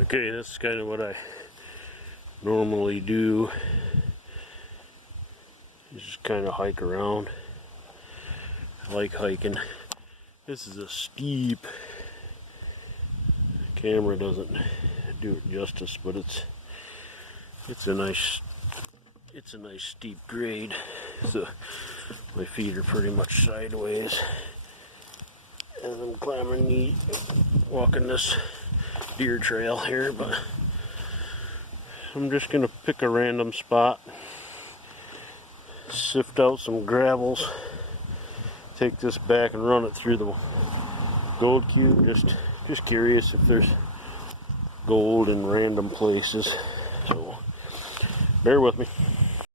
Okay, this is kind of what I normally do. Just kind of hike around. I like hiking. This is a steep. Camera doesn't do it justice, but it's a nice steep grade. So my feet are pretty much sideways as I'm climbing, walking this deer trail here. But I'm just gonna pick a random spot, sift out some gravels, take this back and run it through the gold cube. Just curious if there's gold in random places. So bear with me.